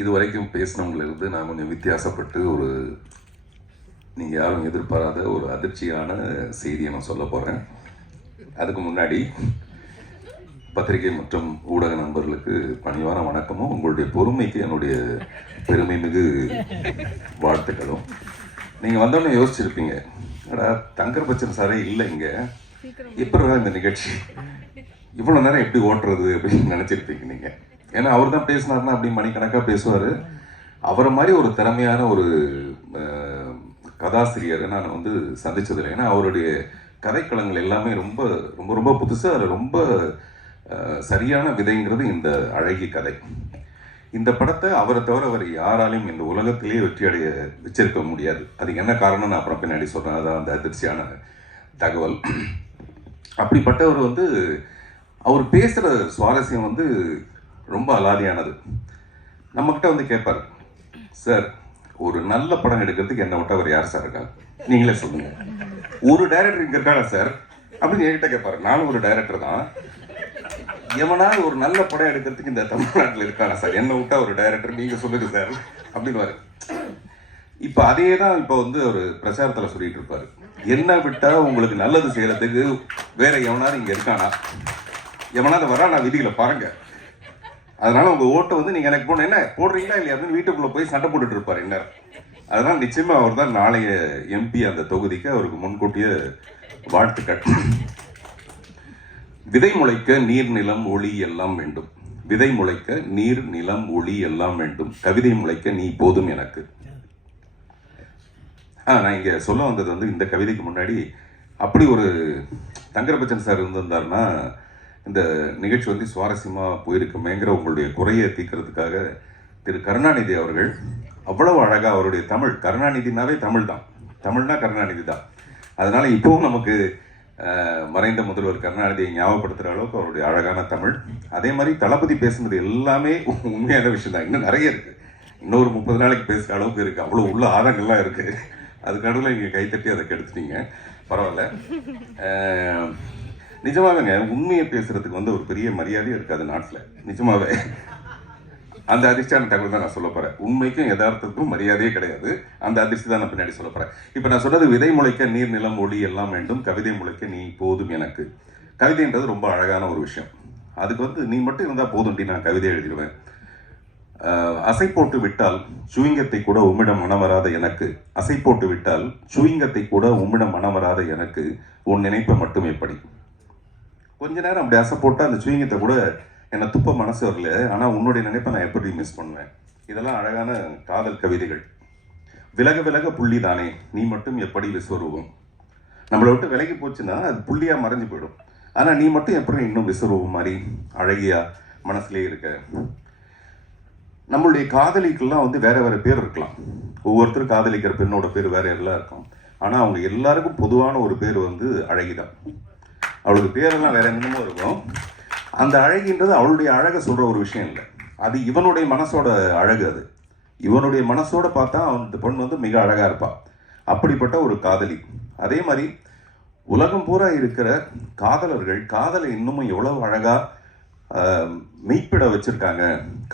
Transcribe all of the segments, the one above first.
இது வரைக்கும் பேசினவங்களிலிருந்து நான் கொஞ்சம் வித்தியாசப்பட்டு ஒரு நீங்கள் யாரும் எதிர்பாராத ஒரு அதிர்ச்சியான செய்தியை நான் சொல்ல போகிறேன். அதுக்கு முன்னாடி பத்திரிகை மற்றும் ஊடக நண்பர்களுக்கு பணிவான வணக்கமும் உங்களுடைய பொறுமைக்கு என்னுடைய பெருமை மிகு வாழ்த்துக்களும். நீங்கள் வந்தோடனே யோசிச்சிருப்பீங்க, தங்கர் பச்சன் சாரே இல்லை இங்கே, எப்படி இந்த நிகழ்ச்சி இவ்வளோ நேரம் எப்படி ஓட்டுறது அப்படின்னு நினச்சிருப்பீங்க நீங்கள். ஏன்னா அவர் தான் பேசினார்னா அப்படி மணிக்கணக்காக பேசுவார். அவரை மாதிரி ஒரு திறமையான ஒரு கதாசிரியரை நான் வந்து சந்திச்சதில்லை. ஏன்னா அவருடைய கதைக்களங்கள் எல்லாமே ரொம்ப ரொம்ப ரொம்ப புதுசாக, அதில் ரொம்ப சரியான விதைங்கிறது இந்த அழகிய கதை. இந்த படத்தை அவரை தவிர அவர் யாராலையும் இந்த உலகத்திலேயே வெற்றி அடைய வச்சிருக்க முடியாது. அதுக்கு என்ன காரணம் நான் அப்புறம் பின்னாடி சொல்கிறேன். அதான் அந்த அதிர்ச்சியான தகவல். அப்படிப்பட்டவர் வந்து அவர் பேசுகிற சுவாரஸ்யம் வந்து ரொம்ப அலாதியானது. நம்மக்கிட்ட வந்து கேட்பார், சார் ஒரு நல்ல படம் எடுக்கிறதுக்கு என்ன விட்டு அவர் யார் சார் இருக்காங்க, நீங்களே சொல்லுங்க, ஒரு டைரக்டர் இங்கே இருக்காங்க சார் அப்படின்னு என்கிட்ட கேட்பாரு. நானும் ஒரு டைரக்டர் தான். எவனாவது ஒரு நல்ல படம் எடுக்கிறதுக்கு இந்த தமிழ்நாட்டில் இருக்காங்க சார், என்ன விட்டா ஒரு டைரக்டர், நீங்கள் சொல்லுங்க சார் அப்படின்னு. இப்போ அதே தான் இப்போ வந்து ஒரு பிரச்சாரத்தில் சொல்லிட்டு இருப்பாரு, என்ன விட்டா உங்களுக்கு நல்லது செய்யறதுக்கு வேற எவனாவது இங்கே இருக்கானா, எவனாவது வரானா விதிகளை பாருங்க, அதனால உங்க ஓட்டை வந்து நீங்க எனக்கு போன என்ன போடுறீங்களா இல்லையா அப்படின்னு வீட்டுக்குள்ள போய் சண்டை போட்டுட்டு இருப்பாரு என்ன. அதனால நிச்சயமா அவர் தான் நாளைய எம்பி அந்த தொகுதிக்கு. அவருக்கு முன்கூட்டிய வாழ்த்துக்கள். விதை முளைக்க நீர் நிலம் ஒளி எல்லாம் வேண்டும், விதை முளைக்க நீர் நிலம் ஒளி எல்லாம் வேண்டும், கவிதை முளைக்க நீ போதும் எனக்கு. நான் இங்க சொல்ல வந்தது வந்து, இந்த கவிதைக்கு முன்னாடி அப்படி ஒரு தங்கர் பச்சன் சார் இருந்திருந்தாருன்னா இந்த நிகழ்ச்சி வந்து சுவாரஸ்யமாக போயிருக்குமேங்கிற உங்களுடைய குறையை தீர்க்கிறதுக்காக திரு கருணாநிதி அவர்கள் அவ்வளவு அழகாக அவருடைய தமிழ், கருணாநிதினாவே தமிழ் தான், தமிழ்னா கருணாநிதி தான். அதனால இப்போவும் நமக்கு மறைந்த முதல்வர் கருணாநிதியை ஞாபகப்படுத்துகிற அளவுக்கு அவருடைய அழகான தமிழ். அதே மாதிரி தளபதி பேசுனது எல்லாமே உண்மையான விஷயம் தான். இன்னும் நிறைய இருக்குது, இன்னொரு 30 நாளைக்கு பேசுகிற அளவுக்கு இருக்குது, அவ்வளோ உள்ள ஆதாரங்கள்லாம் இருக்குது. அதுக்கு நடுவில் நீங்கள் கைத்தட்டி அதை கெடுத்துட்டீங்க, பரவாயில்ல. நிஜமாகங்க உண்மையை பேசுறதுக்கு வந்து ஒரு பெரிய மரியாதையும் இருக்காது நாட்டில். நிஜமாவே அந்த அதிர்ச்சியான தகவல் தான் நான் சொல்ல போறேன். உண்மைக்கும் யதார்த்தத்துக்கும் மரியாதையே கிடையாது. அந்த அதிர்ச்சி தான் நான் பின்னாடி சொல்ல போறேன். இப்போ நான் சொன்னது விதை முளைக்க நீர் நிலம் ஒளி எல்லாம் வேண்டும், கவிதை முளைக்க நீ போதும் எனக்கு. கவிதைன்றது ரொம்ப அழகான ஒரு விஷயம். அதுக்கு வந்து நீ மட்டும் இருந்தால் போதும்டி நான் கவிதை எழுதிடுவேன். அசை போட்டு விட்டால் சுவிங்கத்தை கூட உம்மிடம் மனம் வராத எனக்கு, அசை போட்டு விட்டால் சுவிங்கத்தை கூட உம்மிடம் மனம் வராத எனக்கு, உன் நினைப்பை மட்டும் எப்படி. கொஞ்ச நேரம் அப்படி அசை போட்டால் அந்த சுவிங்கத்தை கூட என்னை துப்ப மனசு வரல, ஆனால் உன்னுடைய நினைப்பை நான் எப்படி மிஸ் பண்ணுவேன். இதெல்லாம் அழகான காதல் கவிதைகள். விலக விலக புள்ளி தானே நீ மட்டும் எப்படி விஸ்வரூபம். நம்மளை விட்டு விலகி போச்சுன்னா அது புள்ளியாக மறைஞ்சு போயிடும். ஆனால் நீ மட்டும் எப்படி இன்னும் விஸ்வரூபம் மாதிரி அழகியா மனசுலேயே இருக்க. நம்மளுடைய காதலிக்கெல்லாம் வந்து வேற வேற பேர் இருக்கலாம். ஒவ்வொருத்தரும் காதலிக்கிற பெண்ணோட பேர் வேற எல்லாம் இருக்கும். ஆனால் அவங்க எல்லாருக்கும் பொதுவான ஒரு பேர் வந்து அழகிதான். அவளுக்கு பேரெல்லாம் வேற என்னமோ இருக்கும். அந்த அழகின்றது அவளுடைய அழகை சொல்ற ஒரு விஷயம் இல்லை, அது இவனுடைய மனசோட அழகு. அது இவனுடைய மனசோட பார்த்தா அந்த பொண்ணு வந்து மிக அழகா இருப்பா. அப்படிப்பட்ட ஒரு காதலி. அதே மாதிரி உலகம் பூரா இருக்கிற காதலர்கள் காதலை இன்னமும் எவ்வளவு அழகா மெய்ப்பிட வச்சிருக்காங்க,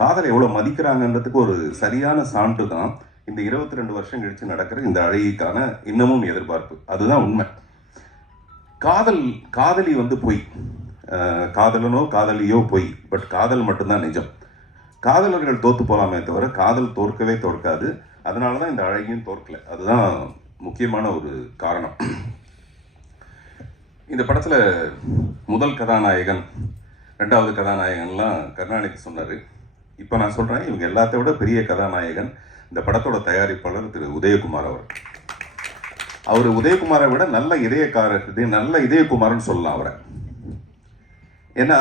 காதலை எவ்வளவு மதிக்கிறாங்கன்றதுக்கு ஒரு சரியான சான்று தான் இந்த 22 வருஷம் கழிச்சு நடக்கிற இந்த அழகிக்கான இன்னமும் எதிர்பார்ப்பு. அதுதான் உண்மை. காதலி வந்து பொய், காதலனோ காதலியோ பொய், பட் காதல் மட்டும்தான் நிஜம். காதலர்கள் தோத்து போகலாமே தவிர காதல் தோற்கவே தோற்காது. அதனால தான் இந்த அழகியும் தோற்கல. அதுதான் முக்கியமான ஒரு காரணம். இந்த படத்தில் முதல் கதாநாயகன், 2வது கதாநாயகன்லாம் கருணாநிதி சொன்னார். இப்போ நான் சொல்கிறேன், இவங்க எல்லாத்த விட பெரிய கதாநாயகன் இந்த படத்தோட தயாரிப்பாளர் திரு உதயகுமார் அவர். அவர் உதயகுமாரை விட நல்ல இதயக்காரர், நல்ல இதயகுமார்னு சொல்லலாம் அவரை. ஏன்னா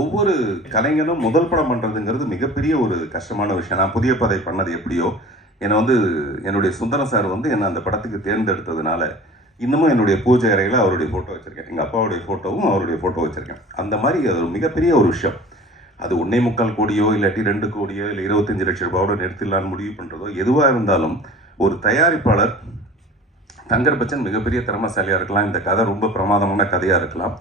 ஒவ்வொரு கலைஞனும் முதல் படம் பண்ணுறதுங்கிறது மிகப்பெரிய ஒரு கஷ்டமான விஷயம். நான் புதிய பதை பண்ணது எப்படியோ, என்னை வந்து என்னுடைய சுந்தரம் சார் வந்து என்னை அந்த படத்துக்கு தேர்ந்தெடுத்ததுனால இன்னமும் என்னுடைய பூஜை அறையில் அவருடைய ஃபோட்டோ வச்சுருக்கேன். எங்கள் அப்பாவுடைய ஃபோட்டோவும் அவருடைய ஃபோட்டோ வச்சுருக்கேன். அந்த மாதிரி அது ஒரு மிகப்பெரிய ஒரு விஷயம். அது 1.25 கோடியோ இல்லாட்டி 2 கோடியோ இல்லை 25 லட்சம் ரூபாயோட நிறுத்திடலான்னு முடிவு பண்ணுறதோ எதுவாக இருந்தாலும் ஒரு தயாரிப்பாளர் தங்கர் பச்சன் மிகப்பெரிய திறமைசாலியாக இருக்கலாம், இந்த கதை ரொம்ப பிரமாதமான கதையாக இருக்கலாம்,